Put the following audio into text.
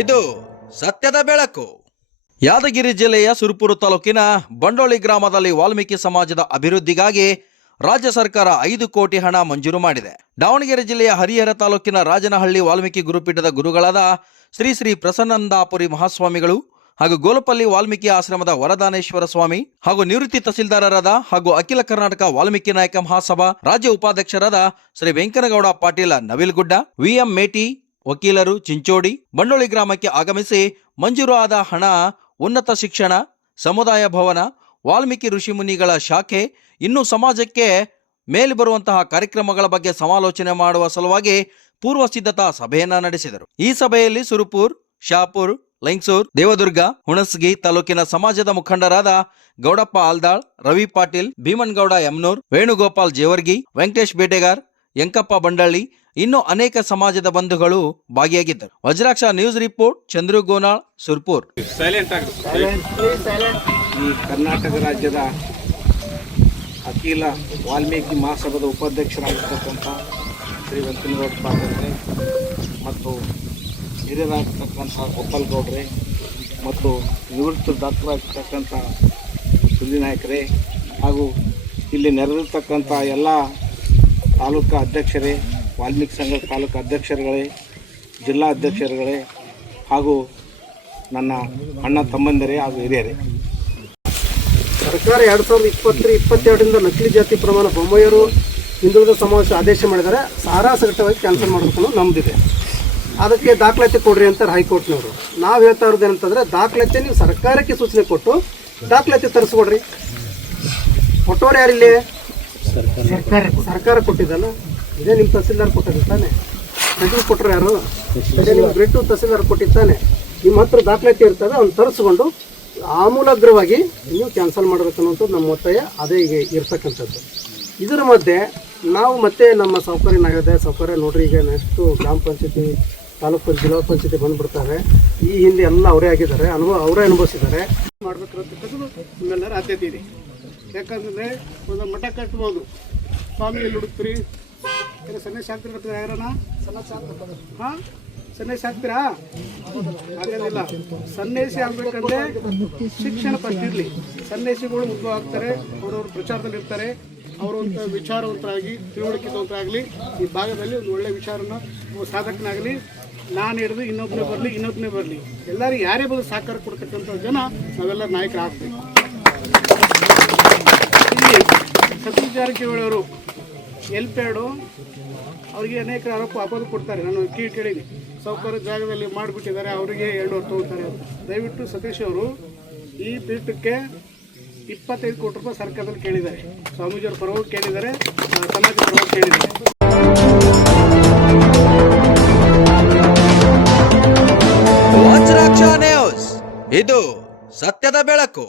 ಇದು ಸತ್ಯದ ಬೆಳಕು. ಯಾದಗಿರಿ ಜಿಲ್ಲೆಯ ಸುರಪುರ ತಾಲೂಕಿನ ಬಂಡೋಳಿ ಗ್ರಾಮದಲ್ಲಿ ವಾಲ್ಮೀಕಿ ಸಮಾಜದ ಅಭಿವೃದ್ಧಿಗಾಗಿ ರಾಜ್ಯ ಸರ್ಕಾರ 5 ಕೋಟಿ ಹಣ ಮಂಜೂರು ಮಾಡಿದೆ. ದಾವಣಗೆರೆ ಜಿಲ್ಲೆಯ ಹರಿಹರ ತಾಲೂಕಿನ ರಾಜನಹಳ್ಳಿ ವಾಲ್ಮೀಕಿ ಗುರುಪೀಠದ ಗುರುಗಳಾದ ಶ್ರೀ ಶ್ರೀ ಪ್ರಸನ್ನಂದಾಪುರಿ ಮಹಾಸ್ವಾಮಿಗಳು ಹಾಗೂ ಗೋಲಪಲ್ಲಿ ವಾಲ್ಮೀಕಿ ಆಶ್ರಮದ ವರದಾನೇಶ್ವರ ಸ್ವಾಮಿ ಹಾಗೂ ನಿವೃತ್ತಿ ತಹಸೀಲ್ದಾರರಾದ ಹಾಗೂ ಅಖಿಲ ಕರ್ನಾಟಕ ವಾಲ್ಮೀಕಿ ನಾಯಕ ಮಹಾಸಭಾ ರಾಜ್ಯ ಉಪಾಧ್ಯಕ್ಷರಾದ ಶ್ರೀ ವೆಂಕನಗೌಡ ಪಾಟೀಲ ನವಿಲ್ಗುಡ್ಡ, ವಿಎಂ ಮೇಟಿ ವಕೀಲರು ಚಿಂಚೋಡಿ ಬಂಡೋಳಿ ಗ್ರಾಮಕ್ಕೆ ಆಗಮಿಸಿ ಮಂಜೂರು ಆದ ಹಣ ಉನ್ನತ ಶಿಕ್ಷಣ, ಸಮುದಾಯ ಭವನ, ವಾಲ್ಮೀಕಿ ಋಷಿಮುನಿಗಳ ಶಾಖೆ, ಇನ್ನು ಸಮಾಜಕ್ಕೆ ಮೇಲೆ ಬರುವಂತಹ ಕಾರ್ಯಕ್ರಮಗಳ ಬಗ್ಗೆ ಸಮಾಲೋಚನೆ ಮಾಡುವ ಸಲುವಾಗಿ ಪೂರ್ವ ಸಿದ್ಧತಾ ಸಭೆಯನ್ನ ನಡೆಸಿದರು. ಈ ಸಭೆಯಲ್ಲಿ ಸುರಪುರ್, ಶಾಪುರ್, ಲೈಂಗ್ಸೂರ್, ದೇವದುರ್ಗ, ಹುಣಸಗಿ ತಾಲೂಕಿನ ಸಮಾಜದ ಮುಖಂಡರಾದ ಗೌಡಪ್ಪ ಆಲ್ದಾಳ್, ರವಿ ಪಾಟೀಲ್, ಭೀಮನ್ಗೌಡ ಯಮನೂರ್, ವೇಣುಗೋಪಾಲ್ ಜೇವರ್ಗಿ, ವೆಂಕಟೇಶ್ ಬೇಟೆಗಾರ್, ಯಂಕಪ್ಪ ಬಂಡಳ್ಳಿ, ಇನ್ನು ಅನೇಕ ಸಮಾಜದ ಬಂಧುಗಳು ಭಾಗಿಯಾಗಿದ್ದರು. Vajraksha news report, Chandru Gonal, Surpur. ಈ ಕರ್ನಾಟಕ ರಾಜ್ಯದ ಅಖಿಲ ವಾಲ್ಮೀಕಿ ಮಹಾಸಭಾದ ಉಪಾಧ್ಯಕ್ಷರಾಗಿರ್ತಕ್ಕಂಥ ಶ್ರೀ ವೆಂಕನಗೌಡ ಪಾಟೀಲ್ರೆ ಮತ್ತು ಹಿರಿಯರಾಗಿರ್ತಕ್ಕಂಥ ಗೋಪಾಲ್ ಗೌಡ್ರೆ ಮತ್ತು ನಿವೃತ್ತ ಡಾಕ್ಟರಾಗಿರ್ತಕ್ಕಂಥ ಸುದ್ದಿ ನಾಯಕರೇ ಹಾಗೂ ಇಲ್ಲಿ ನೆರೆದಿರ್ತಕ್ಕಂಥ ಎಲ್ಲ ತಾಲೂಕು ಅಧ್ಯಕ್ಷರೇ, ವಾಲ್ಮೀಕಿ ಸಂಘದ ತಾಲೂಕು ಅಧ್ಯಕ್ಷರುಗಳೇ, ಜಿಲ್ಲಾ ಅಧ್ಯಕ್ಷರುಗಳೇ ಹಾಗೂ ನನ್ನ ಅಣ್ಣ ತಮ್ಮಂದಿರೇ ಹಾಗೂ ಹಿರಿಯರೇ, ಸರ್ಕಾರ 2022ರಿಂದ ನಕಲಿ ಜಾತಿ ಪ್ರಮಾಣ ಬೊಮ್ಮಾಯಿಯವರು ಹಿಂದುಳಿದ ಸಮಾವೇಶ ಆದೇಶ ಮಾಡಿದರೆ ಸಾರಾಸಗಟ್ಟವಾಗಿ ಕ್ಯಾನ್ಸಲ್ ಮಾಡಬೇಕು ನಮ್ಮದಿದೆ. ಅದಕ್ಕೆ ದಾಖಲಾತಿ ಕೊಡ್ರಿ ಅಂತಾರೆ ಹೈಕೋರ್ಟ್ನವರು. ನಾವು ಹೇಳ್ತಾ ಇರೋದು ಏನಂತಂದರೆ, ದಾಖಲಾತಿ ನೀವು ಸರ್ಕಾರಕ್ಕೆ ಸೂಚನೆ ಕೊಟ್ಟು ದಾಖಲಾತಿ ತರಿಸ್ಕೊಡ್ರಿ. ಕೊಟ್ಟವ್ರು ಯಾರಿಲ್ಲಿ? ಸರ್ಕಾರ ಕೊಟ್ಟಿದ್ದಲ್ಲ. ಇದೇ ನಿಮ್ಮ ತಹಸೀಲ್ದಾರ್ ಕೊಟ್ಟಿದ್ದು ತಾನೆ. ತೆಗೆದು ಕೊಟ್ಟರು ಯಾರು? ನಿಮ್ಮ ಗ್ರೇಟು ತಹಸೀಲ್ದಾರ್ ಕೊಟ್ಟಿದ್ದಾನೆ. ನಿಮ್ಮ ಹತ್ರ ದಾಖಲಾತಿ ಇರ್ತದೆ, ಅವ್ನು ತರಿಸ್ಕೊಂಡು ಆಮೂಲಾಗ್ರವಾಗಿ ನೀವು ಕ್ಯಾನ್ಸಲ್ ಮಾಡಬೇಕು ಅನ್ನೋಂಥದ್ದು ನಮ್ಮ ಒತ್ತಾಯ. ಅದೇ ಈಗ ಇರ್ತಕ್ಕಂಥದ್ದು. ಇದರ ಮಧ್ಯೆ ನಾವು ಮತ್ತೆ ನಮ್ಮ ಸೌಕರ್ಯ ನಾಗದೆ ಸೌಕರ್ಯ ನೋಡ್ರಿ, ಈಗ ನೆಕ್ಸ್ಟು ಗ್ರಾಮ ಪಂಚಾಯತಿ, ತಾಲೂಕು ಜಿಲ್ಲಾ ಪಂಚಾಯತಿ ಬಂದುಬಿಡ್ತಾರೆ. ಈ ಹಿಂದೆ ಎಲ್ಲ ಅವರೇ ಆಗಿದ್ದಾರೆ, ಅವರೇ ಅನುಭವಿಸಿದ್ದಾರೆ. ಮಾಡಬೇಕಂತಕ್ಕಂಥದ್ದು ನಿಮ್ಮೆಲ್ಲರ ಆದ್ಯತೆ ಇದೆ. ಯಾಕಂದರೆ ಒಂದು ಮಠ ಕಟ್ಬೋದು, ಸ್ವಾಮಿ ಎಲ್ಲಿ ಹುಡುಕ್ತೀರಿ? ಸನ್ಯಾಸಿ ಆಗ್ತೀರಿ ಕಟ್ಟಿದ್ರೆ ಯಾರನ ಹಾಂ ಸನ್ಯಾಸಿ ಆಗ್ತೀರಾ? ಹಾಗೇನಿಲ್ಲ. ಸನ್ಯಾಸಿ ಆಗಬೇಕಂದ್ರೆ ಶಿಕ್ಷಣ ಫಸ್ಟ್ ಇರಲಿ. ಸನ್ಯಾಸಿಗಳು ಉದ್ಭವ ಆಗ್ತಾರೆ, ಅವರವ್ರ ಪ್ರಚಾರದಲ್ಲಿ ಇರ್ತಾರೆ. ಅವರು ವಿಚಾರವಂತರಾಗಿ ತಿಳುವಳಿಕೆವಂತರಾಗಲಿ, ಈ ಭಾಗದಲ್ಲಿ ಒಂದು ಒಳ್ಳೆಯ ವಿಚಾರನ ಸಾಧಕನಾಗಲಿ, ನಾನು ಹಿಡಿದು ಇನ್ನೊಬ್ಬನೇ ಬರಲಿ, ಎಲ್ಲರಿಗೂ ಯಾರೇ ಬಂದು ಸಹಕಾರ ಕೊಡ್ತಕ್ಕಂಥ ಜನ ನಾವೆಲ್ಲ ನಾಯಕರಾಗಬೇಕು. ಇಲ್ಲಿ ಸತೀಶ್ ಜಾರಕಿಹೊಳಿ ಅವರು ಎಲ್ಪೇಡು ಅವರಿಗೆ ಅನೇಕ ಅಪವಾದ ಕೊಡ್ತಾರೆ. ನಾನು ಕೇಳಿದ್ದೀನಿ, ಸೌಕರ್ಯ ಜಾಗದಲ್ಲಿ ಮಾಡಿಬಿಟ್ಟಿದ್ದಾರೆ, ಅವರಿಗೆ 2 ತೊಗೊಳ್ತಾರೆ. ದಯವಿಟ್ಟು ಸತೀಶ್ ಅವರು ಈ ಪೀಠಕ್ಕೆ 25 ಕೋಟಿ ರೂಪಾಯಿ ಸರ್ಕಾರದಲ್ಲಿ ಕೇಳಿದ್ದಾರೆ. ಸ್ವಾಮೀಜಿಯವ್ರ ಪರವಾಗಿ ಕೇಳಿದ್ದಾರೆ, ಸಮಾಜ ಪರವಾಗಿ ಕೇಳಿದ್ದಾರೆ. ವಜ್ರಾಕ್ಷ ನ್ಯೂಸ್, ಇದು ಸತ್ಯದ ಬೆಳಕು.